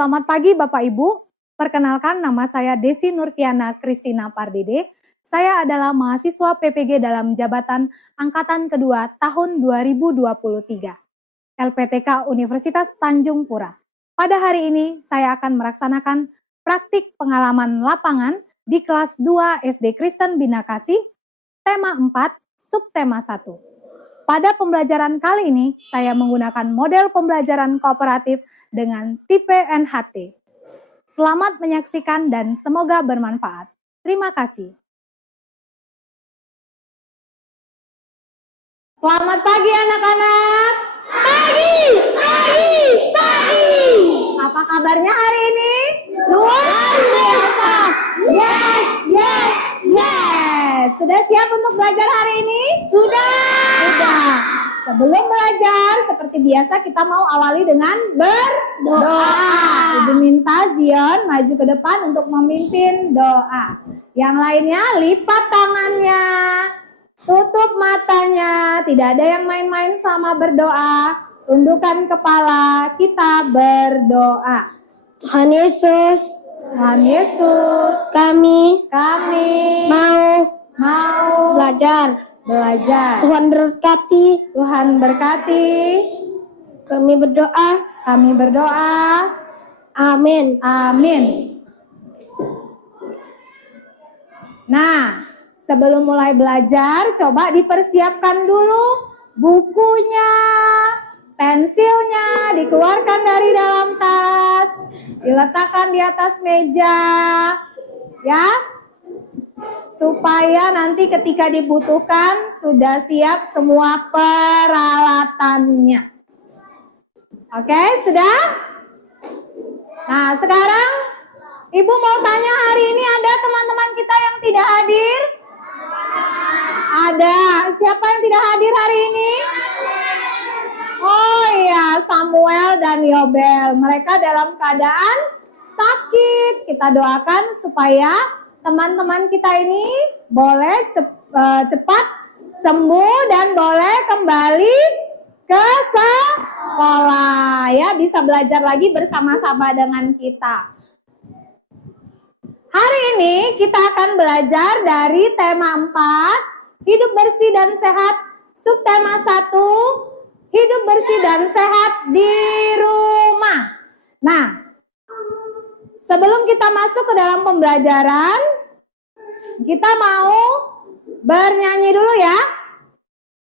selamat pagi Bapak Ibu. Perkenalkan, nama saya Desi Nurfiana Kristina Pardede. Saya adalah mahasiswa PPG dalam jabatan Angkatan Kedua tahun 2023. LPTK Universitas Tanjung Pura. Pada hari ini saya akan melaksanakan praktik pengalaman lapangan di kelas 2 SD Kristen Bina Kasih, tema 4, subtema 1. Pada pembelajaran kali ini, saya menggunakan model pembelajaran kooperatif dengan tipe NHT. Selamat menyaksikan dan semoga bermanfaat. Terima kasih. Selamat pagi anak-anak. Pagi. Apa kabarnya hari ini? Luar biasa. Yes. Sudah siap untuk belajar hari ini? Sudah. Sebelum belajar, seperti biasa kita mau awali dengan berdoa. Ibu minta Zion maju ke depan untuk memimpin doa. Yang lainnya lipat tangannya, tutup matanya, tidak ada yang main-main sama berdoa. Tundukkan kepala, kita berdoa. Tuhan Yesus, kami mau belajar. Tuhan berkati. Kami berdoa. Amin. Nah, sebelum mulai belajar, coba dipersiapkan dulu bukunya, pensilnya, dikeluarkan dari dalam tas, diletakkan di atas meja, ya. Supaya nanti ketika dibutuhkan sudah siap semua peralatannya. Oke, sudah? Nah, sekarang Ibu mau tanya, hari ini ada teman-teman kita yang tidak hadir? Ada. Siapa yang tidak hadir hari ini? Oh iya, Samuel dan Yobel. Mereka dalam keadaan sakit. Kita doakan supaya teman-teman kita ini boleh cepat sembuh dan boleh kembali ke sekolah, ya, bisa belajar lagi bersama-sama dengan kita. Hari ini kita akan belajar dari tema 4, hidup bersih dan sehat, subtema 1, hidup bersih dan sehat di rumah. Nah, sebelum kita masuk ke dalam pembelajaran, kita mau bernyanyi dulu ya.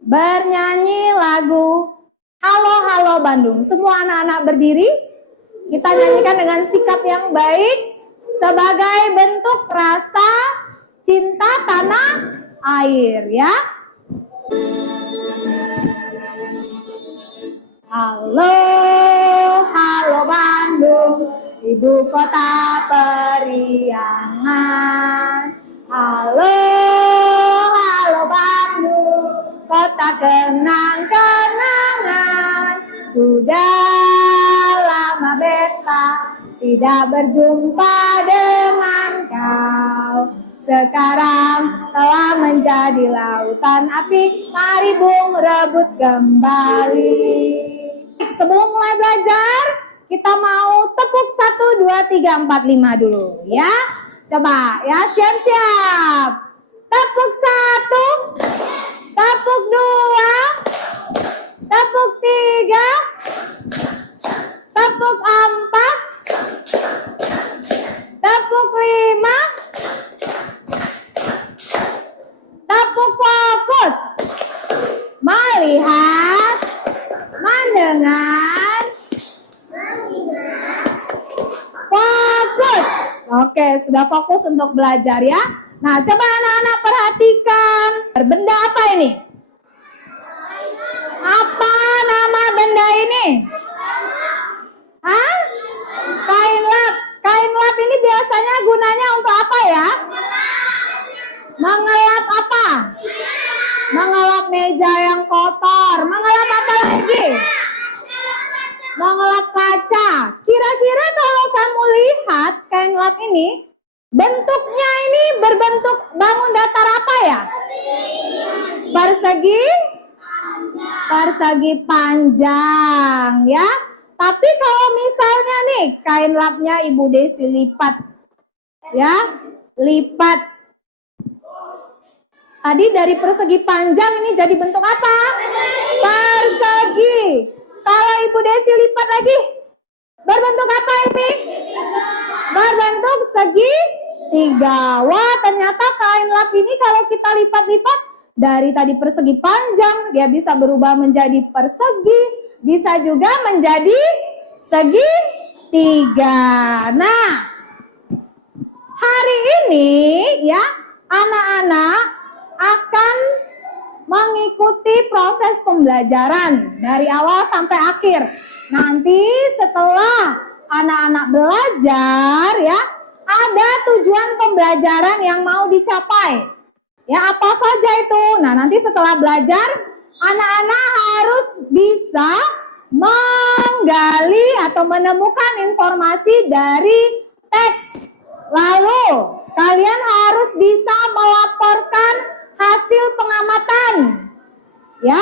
Bernyanyi lagu Halo Halo Bandung. Semua anak-anak berdiri. Kita nyanyikan dengan sikap yang baik sebagai bentuk rasa cinta tanah air, ya. Halo Halo Bandung, ibu kota periangan. Halo Bandung, kota kenang-kenangan. Sudah lama beta tidak berjumpa dengan kau. Sekarang telah menjadi lautan api, mari bung rebut kembali. Sebelum mulai belajar, kita mau tepuk 1, 2, 3, 4, 5 dulu, ya. Coba ya, siap-siap. Tepuk 1, tepuk 2, tepuk 3, tepuk 4, tepuk 5, tepuk fokus. Melihat, mendengar, fokus. Oke, sudah fokus untuk belajar ya. Nah, coba anak-anak perhatikan. Benda apa ini? Apa nama benda ini? Hah? Kain lap. Kain lap ini biasanya gunanya untuk apa ya? Mengelap apa? Mengelap meja yang kotor. Mengelap apa lagi? Mengelap kaca. Kira-kira kalau kamu lihat kain lap ini, bentuknya ini berbentuk bangun datar apa ya? Persegi panjang, ya. Tapi kalau misalnya nih kain lapnya Ibu Desi lipat, ya, lipat. Tadi dari persegi panjang ini jadi bentuk apa? Persegi. Kalau Ibu Desi lipat lagi, berbentuk apa ini? Berbentuk segitiga. Wah, ternyata kain lap ini kalau kita lipat-lipat dari tadi persegi panjang, dia bisa berubah menjadi persegi, bisa juga menjadi segitiga. Nah, hari ini ya, anak-anak akan mengikuti proses pembelajaran dari awal sampai akhir. Nanti setelah anak-anak belajar ya, ada tujuan pembelajaran yang mau dicapai. Ya, apa saja itu? Nah, nanti setelah belajar, anak-anak harus bisa menggali atau menemukan informasi dari teks. Lalu, kalian harus bisa melaporkan hasil pengamatan. Ya,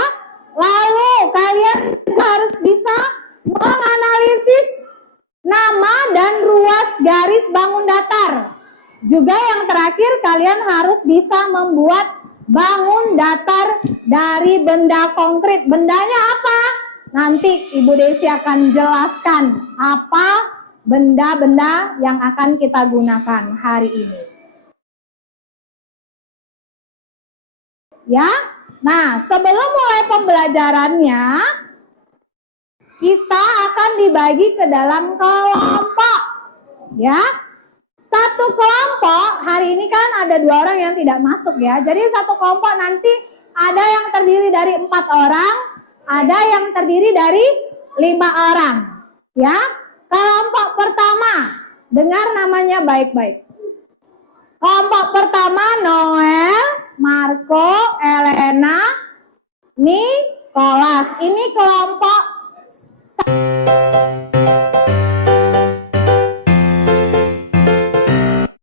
lalu kalian harus bisa menganalisis nama dan ruas garis bangun datar. Juga yang terakhir, kalian harus bisa membuat bangun datar dari benda konkret. Bendanya apa? Nanti Ibu Desi akan jelaskan apa benda-benda yang akan kita gunakan hari ini. Ya, nah sebelum mulai pembelajarannya, kita akan dibagi ke dalam kelompok. Ya, satu kelompok, hari ini kan ada 2 orang yang tidak masuk ya. Jadi satu kelompok nanti ada yang terdiri dari 4 orang, ada yang terdiri dari 5 orang. Ya, kelompok pertama, dengar namanya baik-baik. Kelompok pertama Noel, Marco, Elena, Nicholas. Ini kelompok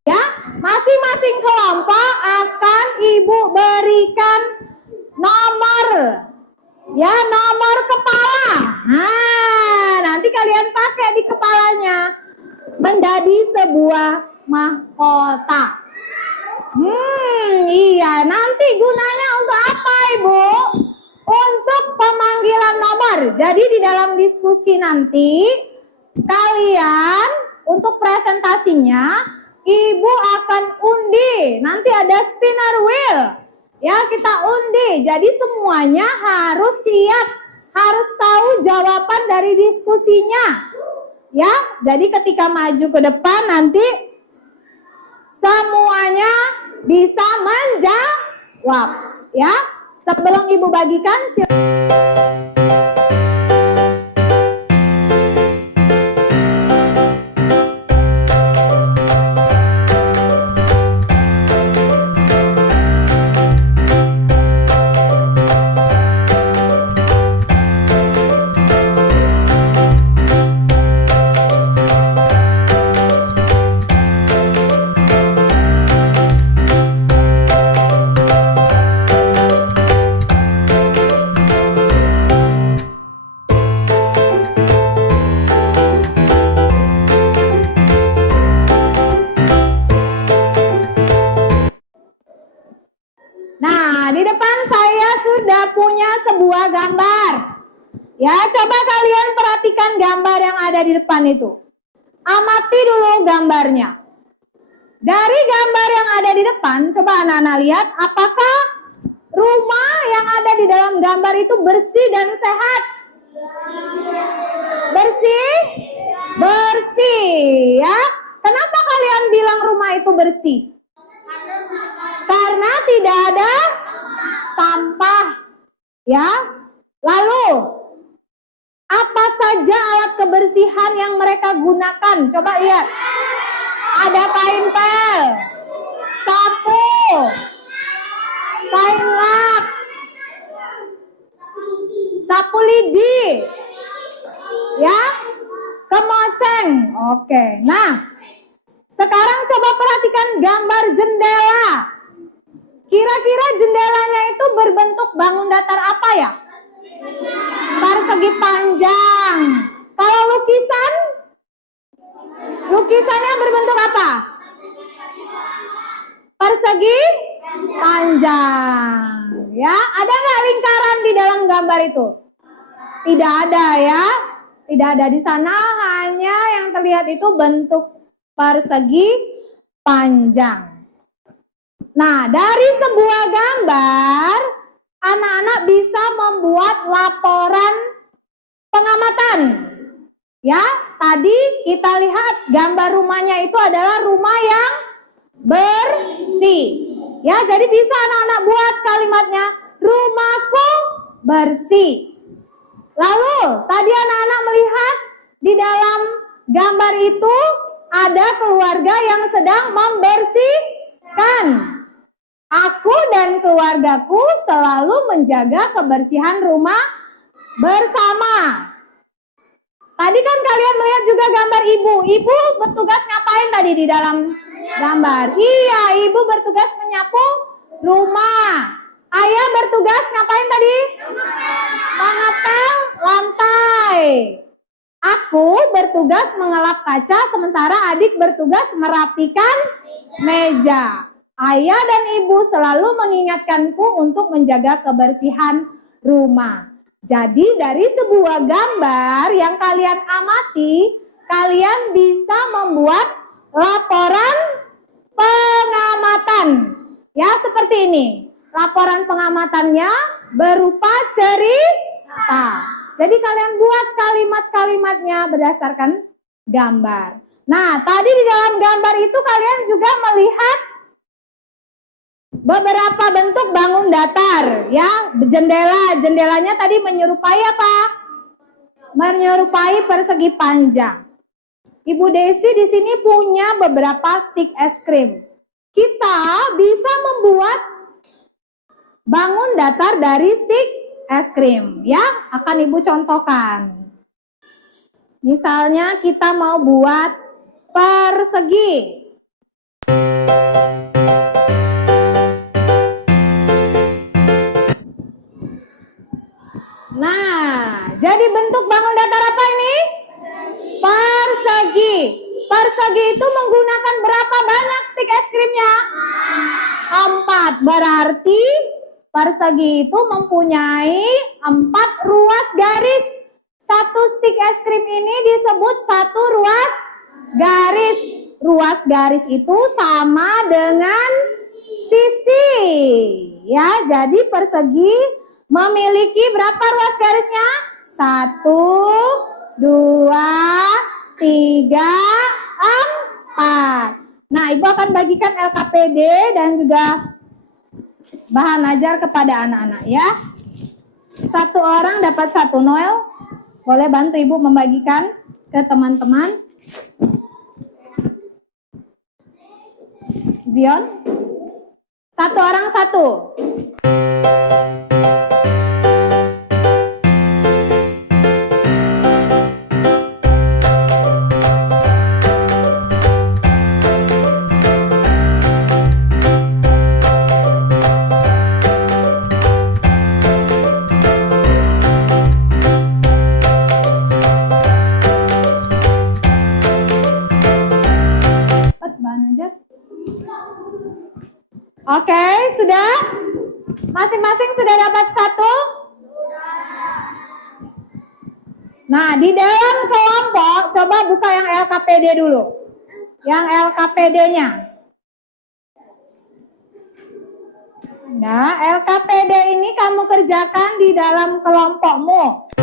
ya, masing-masing kelompok akan Ibu berikan nomor, ya, nomor kepala. Nah, nanti kalian pakai di kepalanya menjadi sebuah mahkota. Iya, nanti gunanya untuk apa, Ibu? Untuk pemanggilan nomor. Jadi di dalam diskusi nanti, kalian untuk presentasinya, Ibu akan undi. Nanti ada spinner wheel. Ya, kita undi. Jadi semuanya harus siap. Harus tahu jawaban dari diskusinya. Ya, jadi ketika maju ke depan nanti semuanya bisa menjawab. Ya, sebelum Ibu bagikan di depan saya sudah punya sebuah gambar. Ya, coba kalian perhatikan gambar yang ada di depan itu. Amati dulu gambarnya. Dari gambar yang ada di depan, coba anak-anak lihat apakah rumah yang ada di dalam gambar itu bersih dan sehat? Bersih? Bersih, ya. Kenapa kalian bilang rumah itu bersih? Karena tidak ada sampah, ya. Lalu, apa saja alat kebersihan yang mereka gunakan? Coba lihat. Ada kain pel, sapu, kain lap, sapu lidi, ya, kemoceng. Oke, nah, sekarang coba perhatikan gambar jendela. Kira-kira jendelanya itu berbentuk bangun datar apa ya? Persegi panjang. Kalau lukisan, lukisannya berbentuk apa? Persegi panjang. Ya, ada nggak lingkaran di dalam gambar itu? Tidak ada ya. Tidak ada di sana, hanya yang terlihat itu bentuk persegi panjang. Nah, dari sebuah gambar, anak-anak bisa membuat laporan pengamatan. Ya, tadi kita lihat gambar rumahnya itu adalah rumah yang bersih. Ya, jadi bisa anak-anak buat kalimatnya, rumahku bersih. Lalu, tadi anak-anak melihat di dalam gambar itu ada keluarga yang sedang membersihkan. Aku dan keluargaku selalu menjaga kebersihan rumah bersama. Tadi kan kalian melihat juga gambar ibu. Ibu bertugas ngapain tadi di dalam gambar? Iya, ibu bertugas menyapu rumah. Ayah bertugas ngapain tadi? Mengepel lantai. Aku bertugas mengelap kaca, sementara adik bertugas merapikan meja. Ayah dan ibu selalu mengingatkanku untuk menjaga kebersihan rumah. Jadi dari sebuah gambar yang kalian amati, kalian bisa membuat laporan pengamatan. Ya, seperti ini. Laporan pengamatannya berupa cerita. Jadi kalian buat kalimat-kalimatnya berdasarkan gambar. Nah, tadi di dalam gambar itu kalian juga melihat beberapa bentuk bangun datar, ya. Jendelanya tadi menyerupai apa? Menyerupai persegi panjang. Ibu Desi di sini punya beberapa stik es krim. Kita bisa membuat bangun datar dari stik es krim, ya. Akan Ibu contohkan. Misalnya kita mau buat persegi. Nah, jadi bentuk bangun datar apa ini? Persegi. Persegi itu menggunakan berapa banyak stik es krimnya? 4. Berarti persegi itu mempunyai 4 ruas garis. Satu stik es krim ini disebut satu ruas garis. Ruas garis itu sama dengan sisi. Ya, jadi persegi memiliki berapa ruas garisnya? 1, 2, 3, 4. Nah, Ibu akan bagikan LKPD dan juga bahan ajar kepada anak-anak ya. 1 orang dapat 1 Noel. Boleh bantu Ibu membagikan ke teman-teman. Zion. 1 orang 1. Oke, sudah? Masing-masing sudah dapat 1? Nah, di dalam kelompok, coba buka yang LKPD dulu. Yang LKPD-nya. Nah, LKPD ini kamu kerjakan di dalam kelompokmu.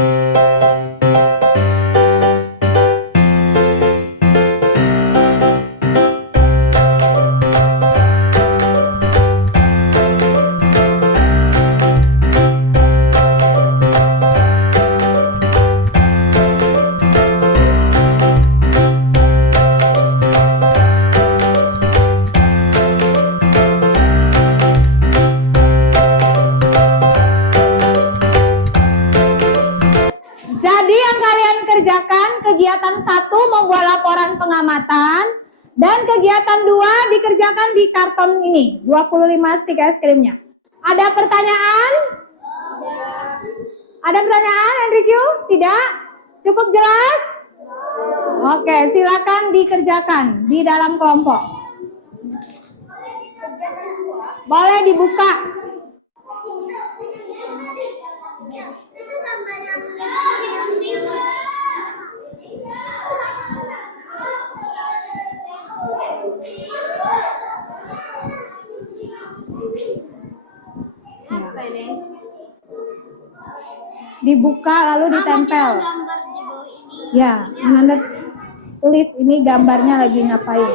Kegiatan 1 membuat laporan pengamatan dan kegiatan 2 dikerjakan di karton ini, 25 stik es krimnya. Ada pertanyaan? Ada pertanyaan, Enrique? Tidak? Cukup jelas? Oke, silakan dikerjakan di dalam kelompok. Boleh dibuka. Dibuka lalu ditempel. Ya, Anda tulis ini gambarnya lagi ngapain.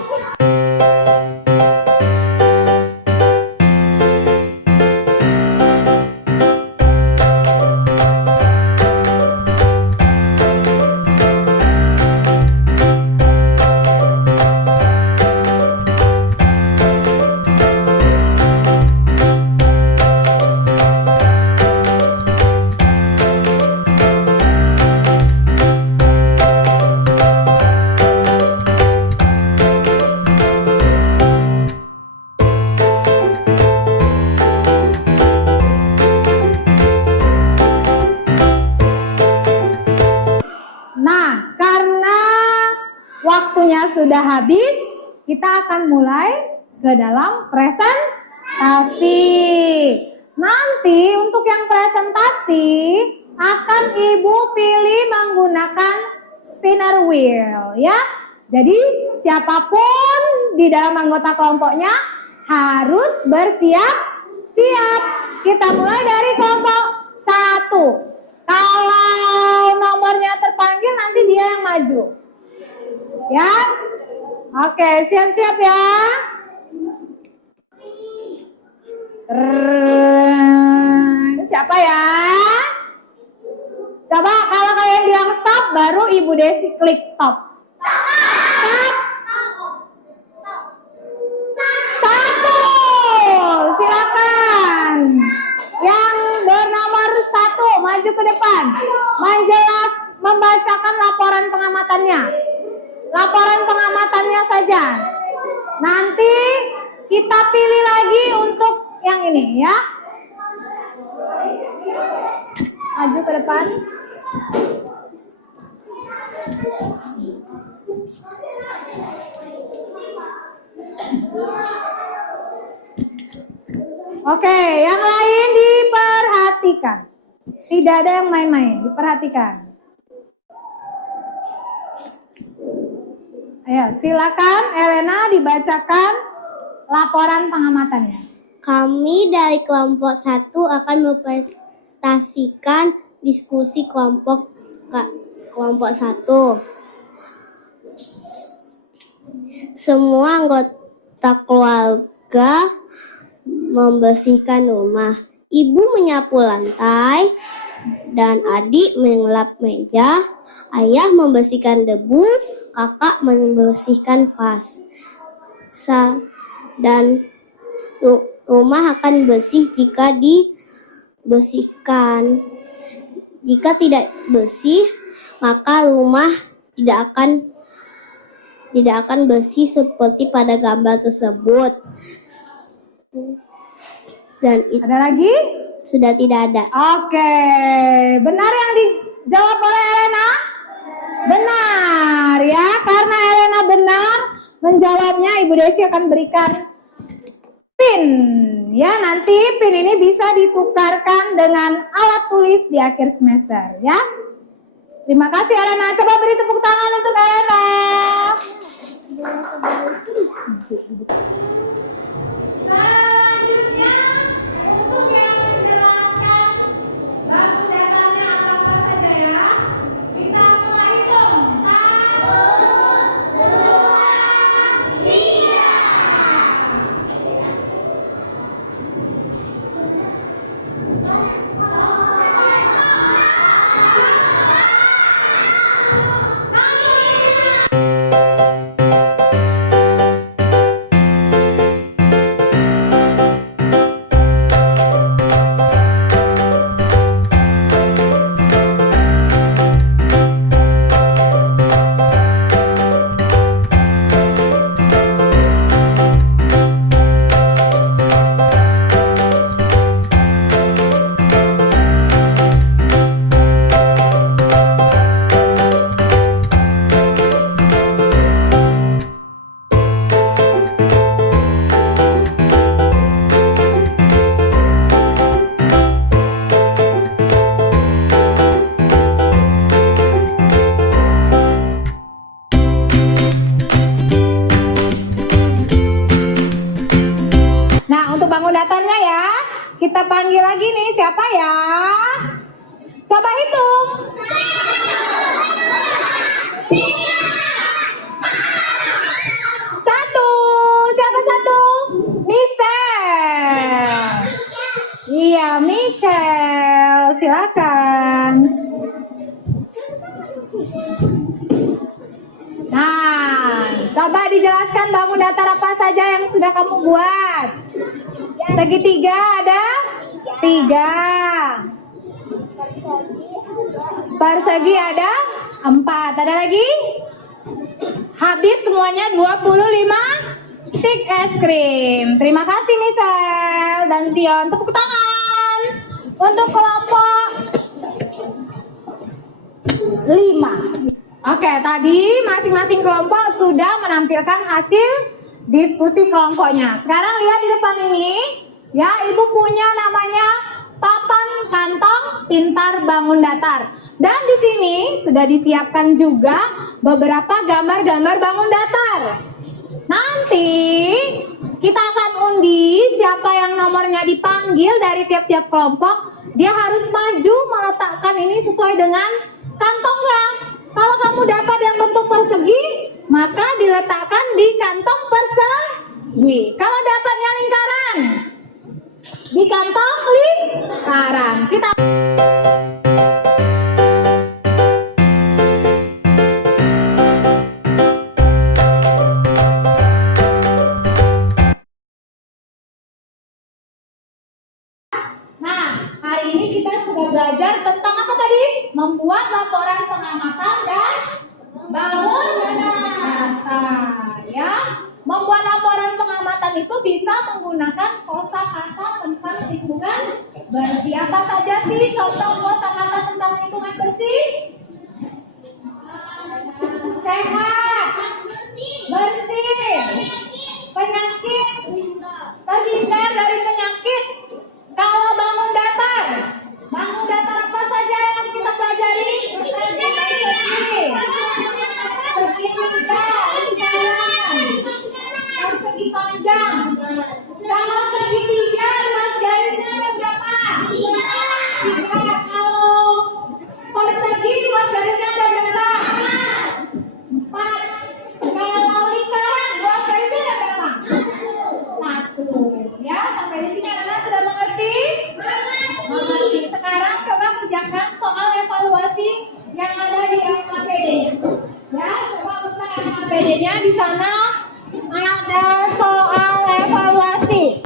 Nah, karena waktunya sudah habis, kita akan mulai ke dalam presentasi. Nanti untuk yang presentasi akan Ibu pilih menggunakan spinner wheel ya. Jadi siapapun di dalam anggota kelompoknya harus bersiap-siap. Kita mulai dari kelompok 1. Kalau nomornya terpanggil nanti dia yang maju. Ya. Oke, siap-siap ya. Siapa ya? Coba kalau kalian bilang stop, baru Ibu Desi klik stop. Stop. 1. Silakan. Yang bernomor 1 maju ke depan. Menjelas membacakan laporan pengamatannya. Laporan pengamatannya saja. Nanti kita pilih lagi untuk yang ini ya. Maju ke depan. Oke, yang lain diperhatikan. Tidak ada yang main-main, diperhatikan. Ayo, silakan Elena dibacakan laporan pengamatannya. Kami dari kelompok 1 akan mempresentasikan diskusi kelompok 1. Semua anggota keluarga membersihkan rumah. Ibu menyapu lantai dan adik mengelap meja. Ayah membersihkan debu, kakak membersihkan vas. Dan rumah akan bersih jika dibersihkan. Jika tidak bersih, maka rumah tidak akan bersih seperti pada gambar tersebut. Dan itu Ada lagi? sudah tidak ada. Oke, benar yang dijawab oleh Elena? Benar ya, karena Elena benar menjawabnya, Ibu Desi akan berikan pin. Ya, nanti pin ini bisa ditukarkan dengan alat tulis di akhir semester ya. Terima kasih Elena. Coba beri tepuk tangan untuk Elena. Selanjutnya untuk yang menjelaskan baku datanya apa saja ya. Kita mulai hitung. 1, 2, 3. bangun datarnya ya. Kita panggil lagi nih, siapa ya? Coba hitung. 1. Siapa 1? Michelle. Iya, Michelle. Silakan. Nah, coba dijelaskan bangun datar apa saja yang sudah kamu buat. Segitiga ada 3. Persegi ada 4. Ada lagi? Habis semuanya 25 stick es krim. Terima kasih Michelle dan Zion. Tepuk tangan untuk kelompok 5. Oke, tadi masing-masing kelompok sudah menampilkan hasil diskusi kelompoknya. Sekarang lihat di depan ini, ya, Ibu punya namanya papan kantong pintar bangun datar. Dan di sini sudah disiapkan juga beberapa gambar-gambar bangun datar. Nanti kita akan undi siapa yang nomornya dipanggil dari tiap-tiap kelompok. Dia harus maju meletakkan ini sesuai dengan kantongnya. Kalau kamu dapat yang bentuk persegi, maka diletakkan di kantong persegi. Kalau dapatnya lingkaran, di kantong lingkaran. Kita hari ini kita sudah belajar tentang apa tadi? Membuat laporan pengamatan dan bangun datar, ya. Membuat laporan pengamatan itu bisa menggunakan kosakata tentang lingkungan bersih. Apa saja sih contoh kosakata tentang lingkungan bersih? Sehat, bersih, penyakit, terhindar dari penyakit. Kalau bangun datar apa saja yang kita pelajari? Segitiga, lingkaran, persegi panjang. Kalau segitiga, luas garisnya ada berapa? 3. Kalau persegi, luas garisnya ada berapa? 4. Kalau lingkaran, luas garisnya ada berapa? 1. Ya, sampai di sini adalah sudah mengerti? Mengerti. Sekarang coba kerjakan soal evaluasi yang ada di LKPD. Ya, coba buka LKPD-nya. Di sana ada soal evaluasi.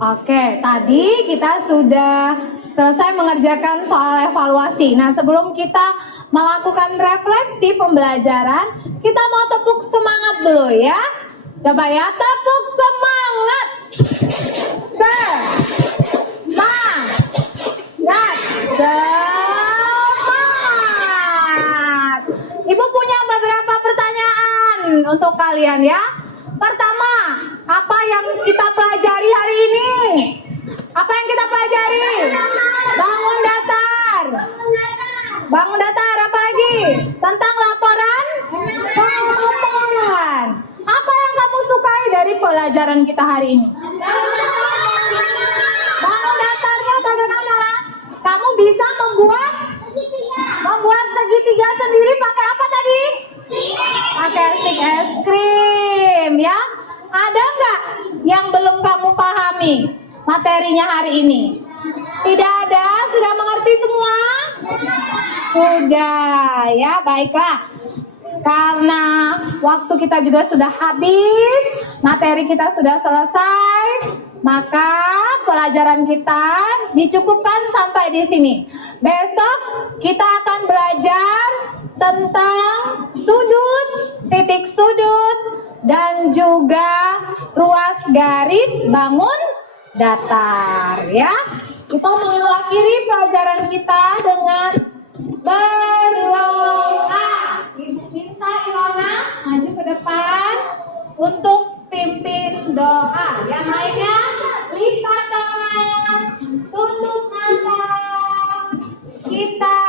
Oke, tadi kita sudah selesai mengerjakan soal evaluasi. Nah, sebelum kita melakukan refleksi pembelajaran, kita mau tepuk semangat dulu ya. Coba ya, tepuk semangat. Semangat. Ibu punya beberapa pertanyaan untuk kalian ya. Pertama, apa yang kita pelajari hari ini? Apa yang kita pelajari? Bangun datar. Bangun datar, apa lagi? Tentang laporan pengamatan. Apa yang kamu sukai dari pelajaran kita hari ini? Bangun datarnya bagaimana? Kamu bisa membuat segitiga sendiri pakai apa tadi? Pakai stick es krim ya. Ada nggak yang belum kamu pahami materinya hari ini? Tidak ada? Sudah mengerti semua? Sudah ya, baiklah. Karena waktu kita juga sudah habis, materi kita sudah selesai, maka pelajaran kita dicukupkan sampai di sini. Besok kita akan belajar tentang sudut, titik sudut, dan juga ruas garis bangun datar, ya. Kita mengakhiri pelajaran kita dengan berdoa. Ibu minta Ilona maju ke depan untuk pimpin doa. Yang lainnya lipat tangan, tutup mata. Kita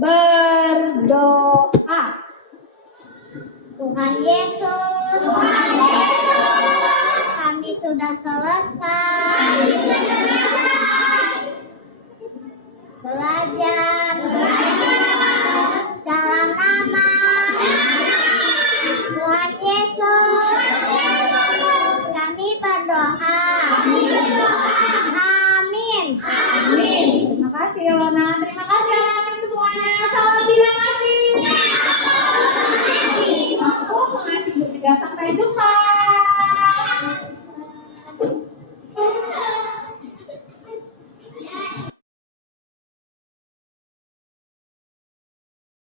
berdoa. Tuhan Yesus, kami sudah selesai belajar